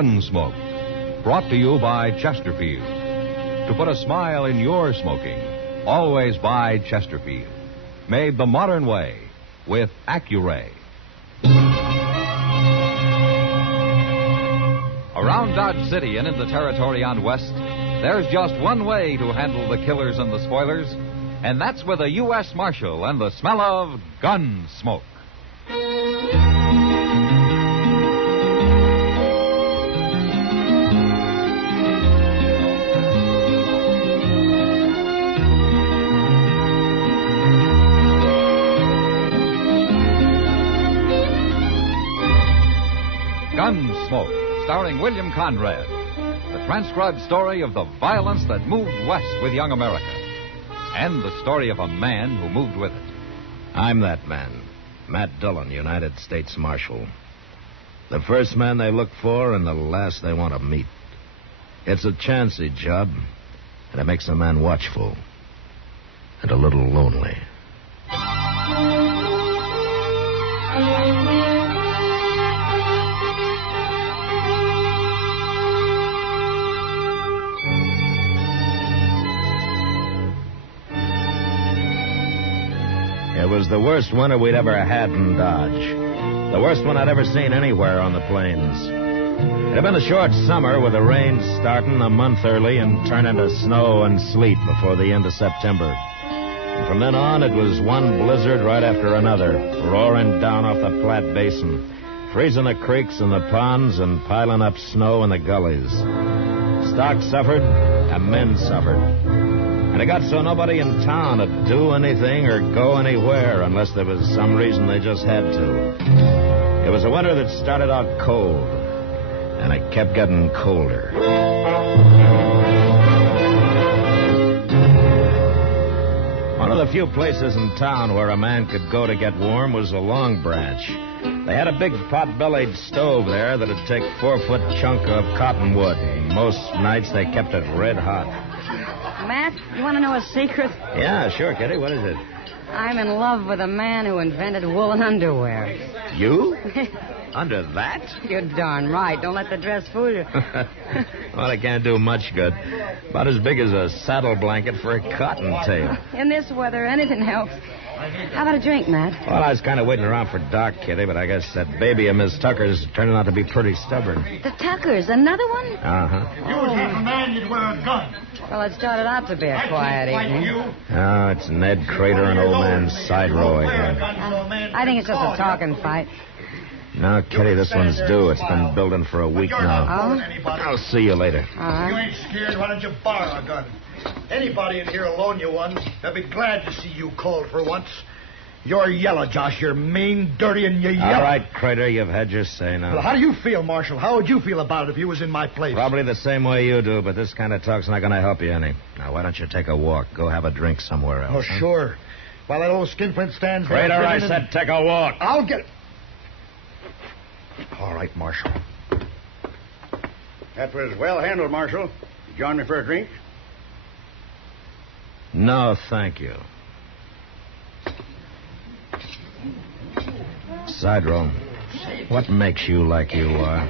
Gunsmoke, brought to you by Chesterfield. To put a smile in your smoking, always buy Chesterfield. Made the modern way with Accuray. Around Dodge City and in the territory on West, there's just one way to handle the killers and the spoilers, and that's with a U.S. Marshal and the smell of Gunsmoke. Gunsmoke, starring William Conrad. The transcribed story of the violence that moved west with young America. And the story of a man who moved with it. I'm that man, Matt Dillon, United States Marshal. The first man they look for and the last they want to meet. It's a chancy job, and it makes a man watchful and a little lonely. It was the worst winter we'd ever had in Dodge. The worst one I'd ever seen anywhere on the plains. It had been a short summer with the rains starting a month early and turn into snow and sleet before the end of September. And from then on, it was one blizzard right after another, roaring down off the Platte Basin, freezing the creeks and the ponds and piling up snow in the gullies. Stock suffered, and men suffered. And it got so nobody in town would do anything or go anywhere unless there was some reason they just had to. It was a winter that started out cold, and it kept getting colder. One of the few places in town where a man could go to get warm was the Long Branch. They had a big pot-bellied stove there that'd take a 4-foot chunk of cottonwood, and most nights they kept it red hot. Matt, you want to know a secret? Yeah, sure, Kitty. What is it? I'm in love with a man who invented woolen underwear. You? Under that? You're darn right. Don't let the dress fool you. Well, it can't do much good. About as big as a saddle blanket for a cottontail. In this weather, anything helps. How about a drink, Matt? Well, I was kind of waiting around for Doc, Kitty, but I guess that baby of Miss Tucker's turning out to be pretty stubborn. The Tuckers, another one? Uh-huh. You was a man, you'd wear a gun. Well, it started out to be a quiet evening. Oh, it's Ned Crater and old man Side Row again. I think it's just a talking fight. No, Kitty, this one's due. It's been building for a week now. Oh? I'll see you later. You ain't scared, why don't you borrow a gun? Anybody in here will loan you one. They'll be glad to see you cold for once. You're yellow, Josh. You're mean, dirty, and you're yellow. All right, Crater, you've had your say now. Well, how do you feel, Marshal? How would you feel about it if you was in my place? Probably the same way you do, but this kind of talk's not going to help you any. Now, why don't you take a walk? Go have a drink somewhere else. Oh, sure. While that old skinflint stands there... Crater, I said take a walk. I'll get... All right, Marshal. That was well handled, Marshal. You join me for a drink? No, thank you. Side Row, what makes you like you are?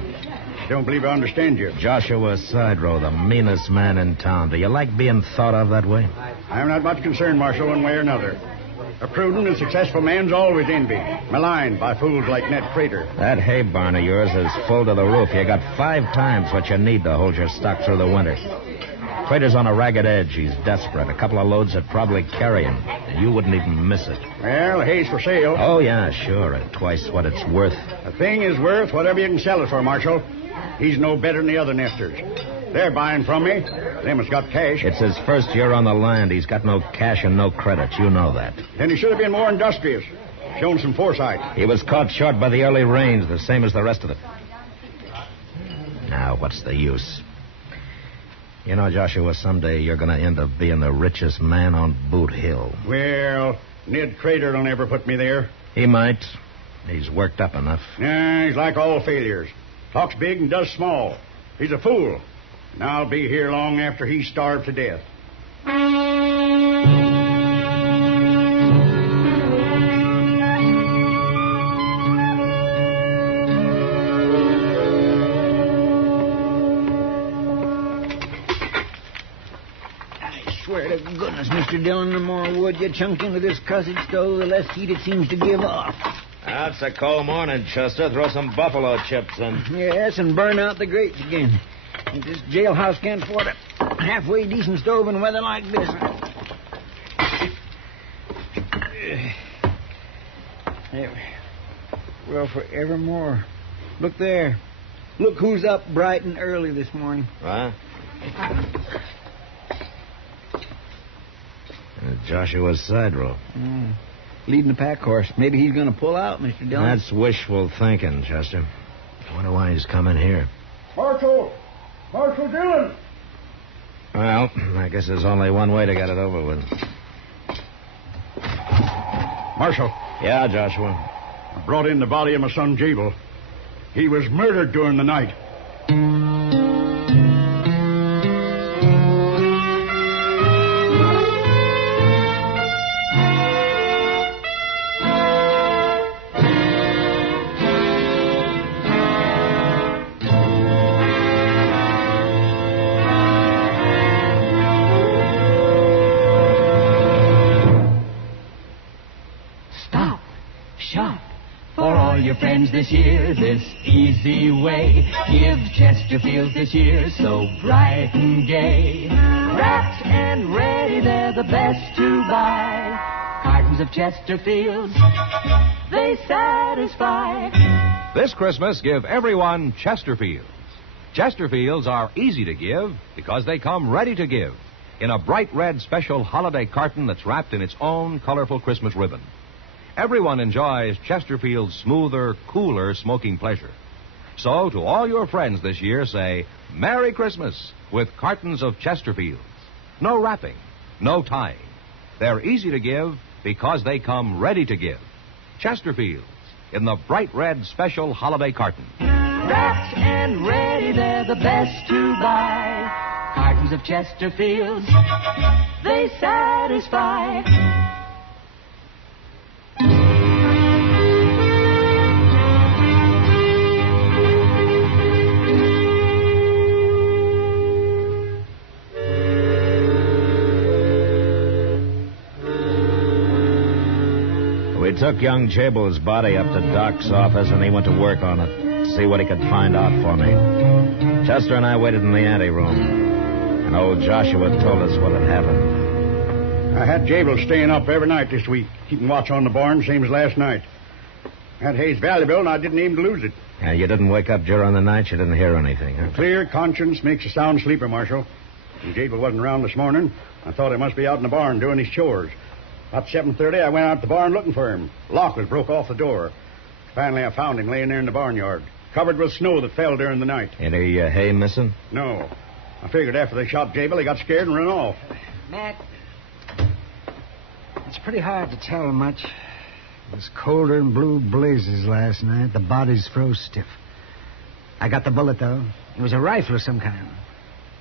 Don't believe I understand you. Joshua Side Row, the meanest man in town. Do you like being thought of that way? I'm not much concerned, Marshal, one way or another. A prudent and successful man's always envied, maligned by fools like Ned Crater. That hay barn of yours is full to the roof. You got 5 times what you need to hold your stock through the winter. Crater's on a ragged edge. He's desperate. A couple of loads would probably carry him, and you wouldn't even miss it. Well, hay's for sale. Oh, yeah, sure, at twice what it's worth. A thing is worth whatever you can sell it for, Marshal. He's no better than the other nefters. They're buying from me. Them has got cash. It's his first year on the land. He's got no cash and no credit. You know that. Then he should have been more industrious, shown some foresight. He was caught short by the early rains, the same as the rest of it. Now, what's the use? You know, Joshua, someday you're going to end up being the richest man on Boot Hill. Well, Ned Crater will never put me there. He might. He's worked up enough. Yeah, he's like all failures. Talks big and does small. He's a fool. And I'll be here long after he's starved to death. swear to goodness, Mr. Dillon, the more wood you chunk into this cussed stove, the less heat it seems to give off. It's a cold morning, Chester. Throw some buffalo chips in. Yes, and burn out the grates again. If this jailhouse can't afford a halfway decent stove in weather like this. There. Well, forevermore. Look there. Look who's up bright and early this morning. What? Joshua's side row. Leading the pack horse. Maybe he's going to pull out, Mr. Dillon. That's wishful thinking, Chester. I wonder why he's coming here. Marshal Dillon! Well, I guess there's only one way to get it over with. Marshal. Yeah, Joshua. I brought in the body of my son, Jabel. He was murdered during the night. This year, this easy way. Give Chesterfields this year so bright and gay. Wrapped and ready, they're the best to buy. Cartons of Chesterfields, they satisfy. This Christmas, give everyone Chesterfields. Chesterfields are easy to give because they come ready to give in a bright red special holiday carton that's wrapped in its own colorful Christmas ribbon. Everyone enjoys Chesterfield's smoother, cooler smoking pleasure. So, to all your friends this year, say Merry Christmas with cartons of Chesterfields. No wrapping, no tying. They're easy to give because they come ready to give. Chesterfields in the bright red special holiday carton. Wrapped and ready, they're the best to buy. Cartons of Chesterfields, they satisfy. We took young Jabel's body up to Doc's office, and he went to work on it to see what he could find out for me. Chester and I waited in the anteroom, and old Joshua told us what had happened. I had Jabel staying up every night this week, keeping watch on the barn, same as last night. That hay's valuable, and I didn't aim to lose it. And you didn't wake up during the night? You didn't hear anything, huh? Clear conscience makes a sound sleeper, Marshal. When Jabel wasn't around this morning, I thought he must be out in the barn doing his chores. About 7:30, I went out to the barn looking for him. The lock was broke off the door. Finally, I found him laying there in the barnyard, covered with snow that fell during the night. Any hay missing? No. I figured after they shot Jabel, he got scared and ran off. Matt, it's pretty hard to tell much. It was colder than blue blazes last night. The bodies froze stiff. I got the bullet, though. It was a rifle of some kind.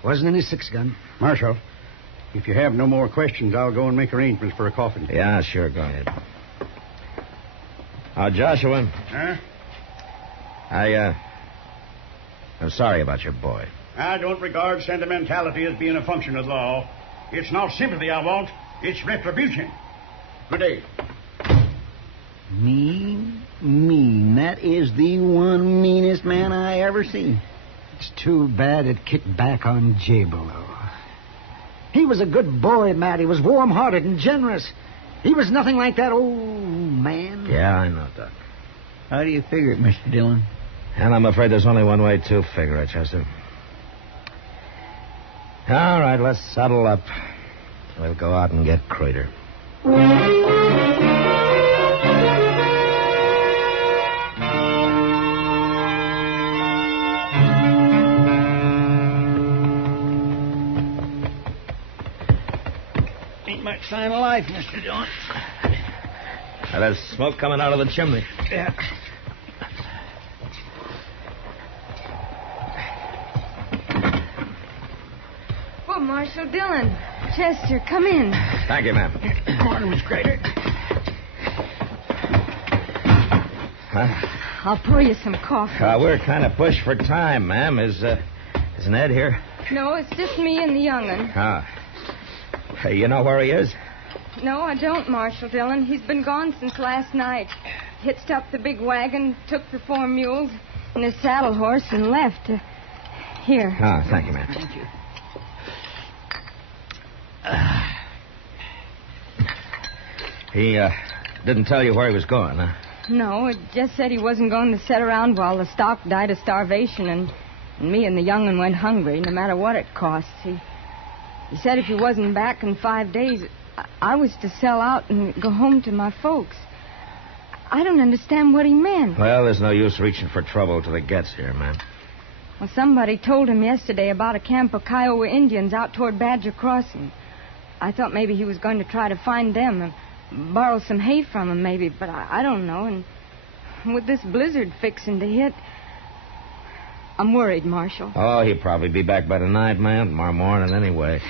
Wasn't any 6-gun. Marshal, if you have no more questions, I'll go and make arrangements for a coffin. Yeah, sure, go ahead. Joshua. Huh? I'm sorry about your boy. I don't regard sentimentality as being a function of the law. It's not sympathy I want. It's retribution. Good day. Mean. That is the one meanest man I ever seen. It's too bad it kicked back on Jabel, though. He was a good boy, Matt. He was warm-hearted and generous. He was nothing like that old man. Yeah, I know, Doc. How do you figure it, Mr. Dillon? And I'm afraid there's only one way to figure it, Chester. All right, let's saddle up. We'll go out and get Crater. Ain't much sign of life, Mr. Dillon. Now, there's smoke coming out of the chimney. Yeah. Oh, Marshal Dillon. Chester, come in. Thank you, ma'am. Morning, Miss Crater. Huh? I'll pour you some coffee. We're kind of pushed for time, ma'am. Is Ned here? No, it's just me and the young'un. Ah. Hey, you know where he is? No, I don't, Marshal Dillon. He's been gone since last night. Hitched up the big wagon, took the 4 mules and his saddle horse, and left. Here. Oh, thank you, man. Thank you. He didn't tell you where he was going, huh? No, it just said he wasn't going to sit around while the stock died of starvation, and me and the young'un went hungry, no matter what it costs. He said if he wasn't back in 5 days, I was to sell out and go home to my folks. I don't understand what he meant. Well, there's no use reaching for trouble till it gets here, man. Well, somebody told him yesterday about a camp of Kiowa Indians out toward Badger Crossing. I thought maybe he was going to try to find them and borrow some hay from them, maybe, but I don't know. And with this blizzard fixing to hit, I'm worried, Marshal. Oh, he'll probably be back by tonight, man. Tomorrow morning, anyway.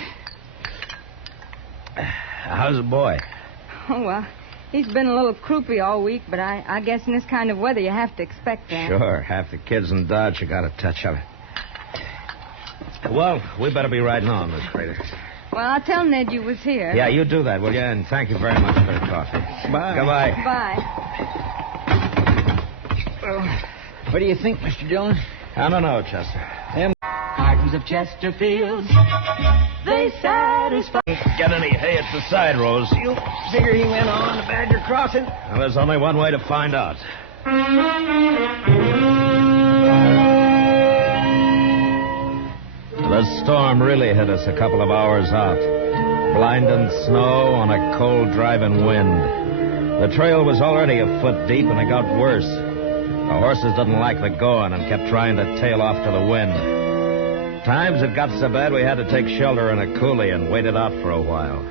How's the boy? Oh, well, he's been a little croupy all week, but I guess in this kind of weather you have to expect that. Sure. Half the kids in Dodge, you got a touch of it. Well, we better be riding on, Miss Crater. Well, I'll tell Ned you was here. Yeah, you do that, will you? And thank you very much for the coffee. Bye. Goodbye. Bye. Well, what do you think, Mr. Dillon? I don't know, Chester. Cartons of Chesterfields, they satisfy. Get any hay at the side rows. You figure he went on to Badger Crossing? Well, there's only one way to find out. The storm really hit us a couple of hours out. Blinding snow on a cold driving wind. The trail was already a foot deep, and it got worse. The horses didn't like the going and kept trying to tail off to the wind. Times it got so bad we had to take shelter in a coulee and wait it out for a while.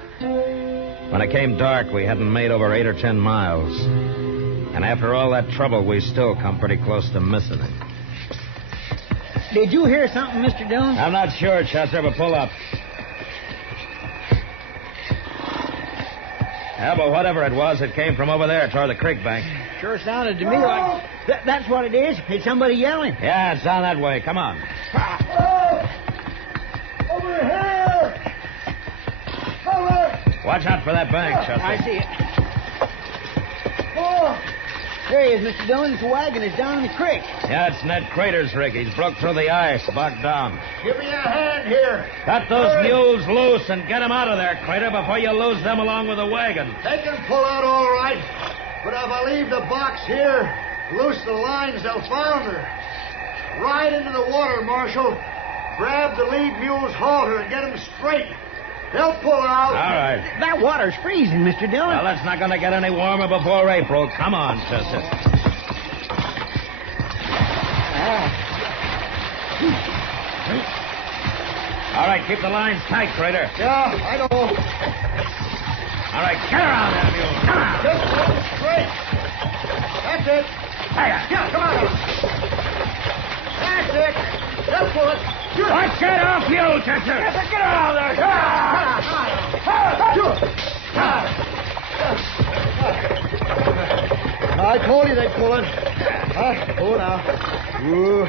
When it came dark, we hadn't made over 8 or 10 miles. And after all that trouble, we still come pretty close to missing him. Did you hear something, Mr. Dillon? I'm not sure, Chester, but pull up. Yeah, but whatever it was, it came from over there toward the creek bank. Sure sounded to me like... That's what it is. It's somebody yelling. Yeah, it's down that way. Come on. Over here! Over! Watch out for that bank, Chester. I see it. Oh! There he is, Mr. Dillon. His wagon is down in the creek. Yeah, it's Ned Crater's rig. He's broke through the ice, bogged down. Give me a hand here. Cut those mules loose and get them out of there, Crater, before you lose them along with the wagon. They can pull out all right, but if I leave the box here, loose the lines, they'll founder. Ride into the water, Marshal. Grab the lead mule's halter and get them straight. They'll pull out. All right. That water's freezing, Mr. Dillon. Well, it's not going to get any warmer before April. Come on, Chester. All right, keep the lines tight, Crater. Yeah, I know. All right, get around there, mule. Come on. Just hold it straight. That's it. Yeah, come on. That's it. Just pull it. Watch it off, you, Chester. Get around there. I told you they'd pull it. Oh, now. Ooh.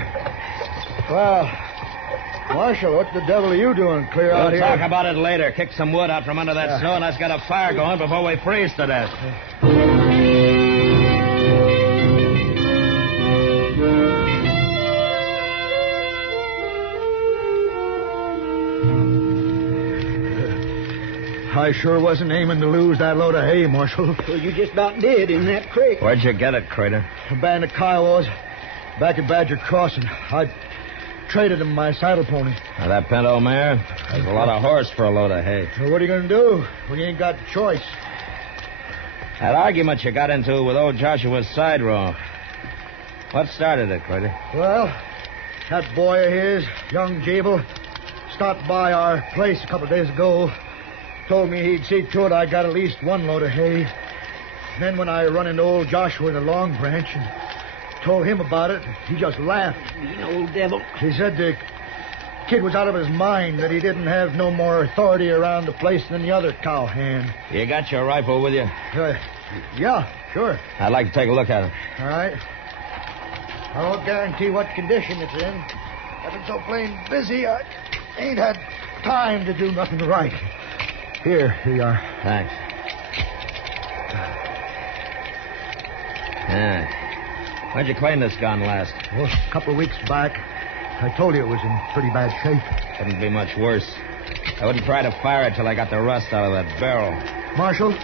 Well, Marshal, what the devil are you doing clear out We'll here? talk about it later. Kick some wood out from under that snow, and let's get a fire going before we freeze to death. I sure wasn't aiming to lose that load of hay, Marshal. Well, you just about did in that creek. Where'd you get it, Crater? A band of Kiowas back at Badger Crossing. I traded them my saddle pony. Now, that pinto mare, there's a lot of horse for a load of hay. So what are you going to do when you ain't got a choice? That argument you got into with old Joshua's side row. What started it, Crater? Well, that boy of his, young Jabel, stopped by our place a couple of days ago. Told me he'd see to it I got at least one load of hay. And then when I run into old Joshua in the Long Branch and told him about it, he just laughed. You old devil. He said the kid was out of his mind, that he didn't have no more authority around the place than the other cowhand. You got your rifle with you? Yeah, sure. I'd like to take a look at it. All right. I won't guarantee what condition it's in. I've been so plain busy, I ain't had time to do nothing right. Here you are. Thanks. Yeah. When'd you clean this gun last? Well, a couple of weeks back. I told you it was in pretty bad shape. Couldn't be much worse. I wouldn't try to fire it till I got the rust out of that barrel. Marshal,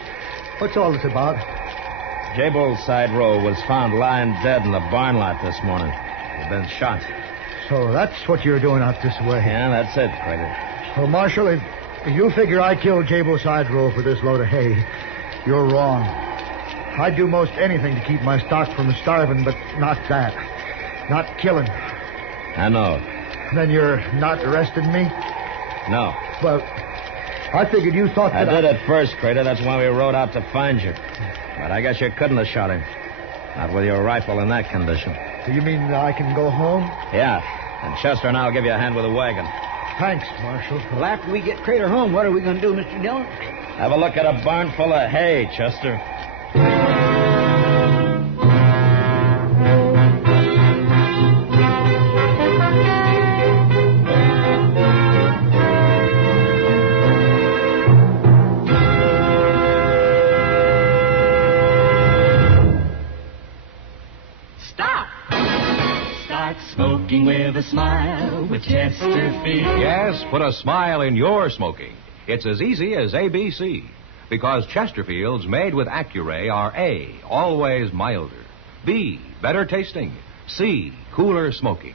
what's all this about? Jable's side row was found lying dead in the barn lot this morning. He'd been shot. So that's what you're doing out this way. Yeah, that's it, Crater. Well, Marshal, if you figure I killed Jable's side row for this load of hay, you're wrong. I'd do most anything to keep my stock from starving, but not that. Not killing. I know. Then you're not arresting me? No. Well, I figured you thought that I did at first, Crater. That's why we rode out to find you. But I guess you couldn't have shot him. Not with your rifle in that condition. So you mean I can go home? Yeah. And Chester and I'll give you a hand with the wagon. Thanks, Marshal. Well, after we get Crater home, what are we going to do, Mr. Dillon? Have a look at a barn full of hay, Chester. Smoking with a smile with Chesterfield. Yes, put a smile in your smoking. It's as easy as ABC. Because Chesterfields made with Accuray are A, always milder. B, better tasting. C, cooler smoking.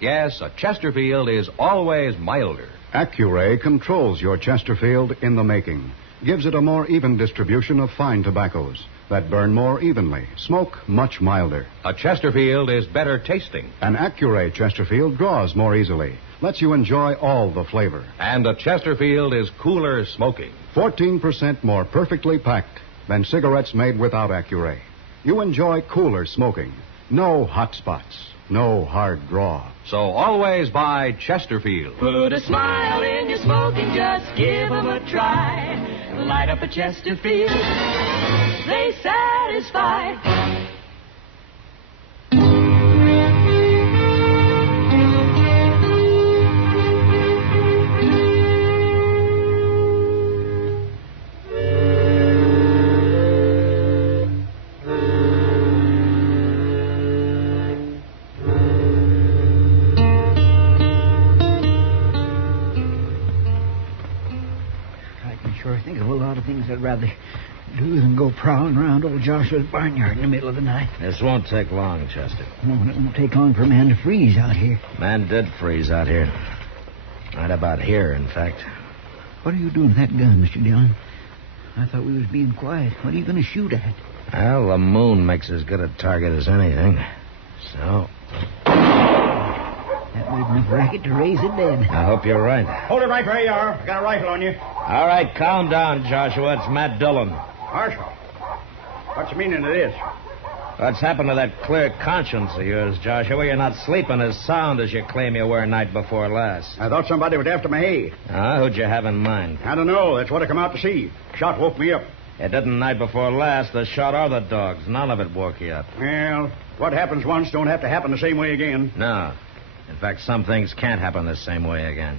Yes, a Chesterfield is always milder. Accuray controls your Chesterfield in the making. Gives it a more even distribution of fine tobaccos that burn more evenly, smoke much milder. A Chesterfield is better tasting. An Accuray Chesterfield draws more easily, lets you enjoy all the flavor. And a Chesterfield is cooler smoking. 14% more perfectly packed than cigarettes made without Accuray. You enjoy cooler smoking. No hot spots, no hard draw. So always buy Chesterfield. Put a smile in your smoking, just give them a try. Light up a Chesterfield, they satisfy. Sure, I think of a lot of things I'd rather do than go prowling around old Joshua's barnyard in the middle of the night. This won't take long, Chester. No, it won't take long for a man to freeze out here. Man did freeze out here. Right about here, in fact. What are you doing with that gun, Mr. Dillon? I thought we was being quiet. What are you going to shoot at? Well, the moon makes as good a target as anything. So... That made enough racket to raise it dead. I hope you're right. Hold it right where you are. I got a rifle on you. All right, calm down, Joshua. It's Matt Dillon. Marshal, what's the meaning of this? What's happened to that clear conscience of yours, Joshua? You're not sleeping as sound as you claim you were night before last. I thought somebody was after my hay. Who'd you have in mind? I don't know. That's what I come out to see. Shot woke me up. It didn't night before last. The shot or the dogs. None of it woke you up. Well, what happens once don't have to happen the same way again. No. In fact, some things can't happen the same way again.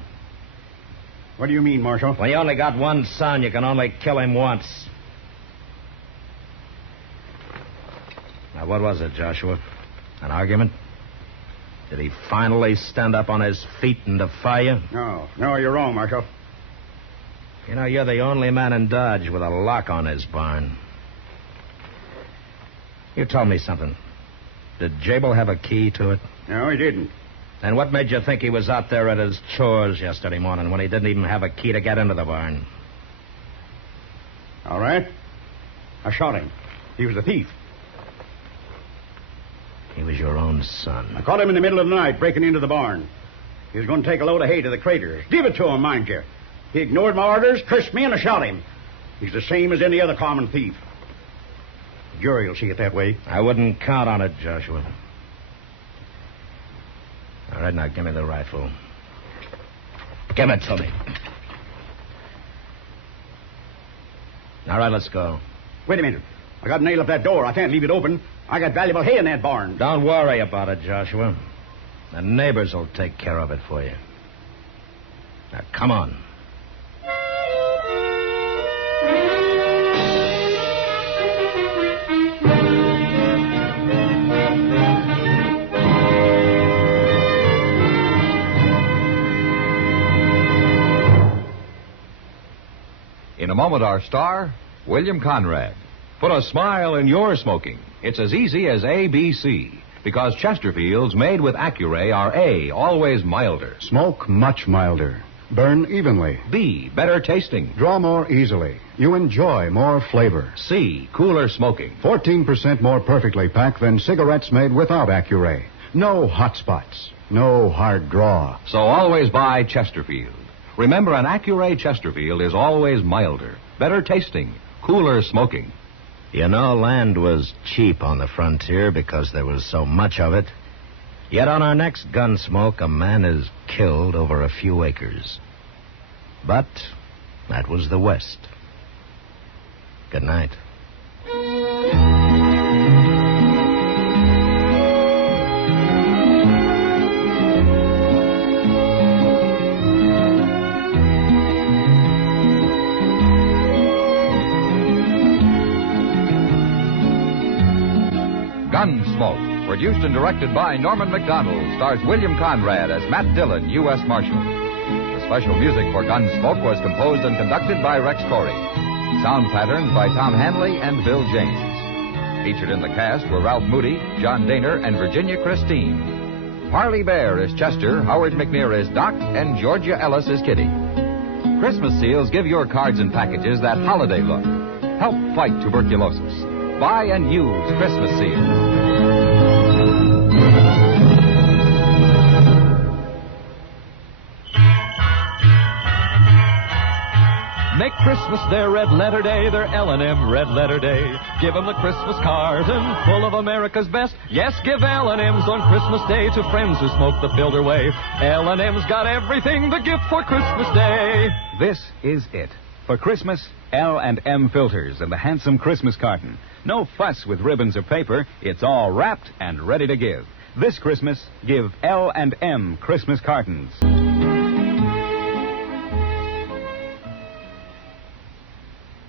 What do you mean, Marshal? When you only got one son, you can only kill him once. Now, what was it, Joshua? An argument? Did he finally stand up on his feet and defy you? No, you're wrong, Marshal. You know, you're the only man in Dodge with a lock on his barn. You tell me something. Did Jabel have a key to it? No, he didn't. And what made you think he was out there at his chores yesterday morning when he didn't even have a key to get into the barn? All right. I shot him. He was a thief. He was your own son. I caught him in the middle of the night breaking into the barn. He was going to take a load of hay to the craters. Give it to him, mind you. He ignored my orders, cursed me, and I shot him. He's the same as any other common thief. The jury will see it that way. I wouldn't count on it, Joshua. All right, now give me the rifle. Give it to me. All right, let's go. Wait a minute. I got to nail up that door. I can't leave it open. I got valuable hay in that barn. Don't worry about it, Joshua. The neighbors will take care of it for you. Now, come on. a moment, our star, William Conrad. Put a smile in your smoking. It's as easy as ABC. Because Chesterfields made with Accuray are A, always milder. Smoke much milder. Burn evenly. B, better tasting. Draw more easily. You enjoy more flavor. C, cooler smoking. 14% more perfectly packed than cigarettes made without Accuray. No hot spots. No hard draw. So always buy Chesterfield. Remember, an Accuray Chesterfield is always milder, better tasting, cooler smoking. You know, land was cheap on the frontier because there was so much of it. Yet on our next Gunsmoke, a man is killed over a few acres. But that was the West. Good night. Gunsmoke, produced and directed by Norman MacDonnell, stars William Conrad as Matt Dillon, U.S. Marshal. The special music for Gunsmoke was composed and conducted by Rex Corey. Sound patterns by Tom Hanley and Bill James. Featured in the cast were Ralph Moody, John Daner, and Virginia Christine. Parley Baer is Chester, Howard McNear is Doc, and Georgia Ellis is Kitty. Christmas seals give your cards and packages that holiday look. Help fight tuberculosis. Buy and use Christmas seals. Make Christmas their red letter day, their L&M red letter day. Give 'em the Christmas carton full of America's best. Yes, give L&M's on Christmas Day to friends who smoke the filter way. L&M's got everything the gift for Christmas Day. This is it. For Christmas, L&M filters and the handsome Christmas carton. No fuss with ribbons or paper. It's all wrapped and ready to give. This Christmas, give L&M Christmas cartons.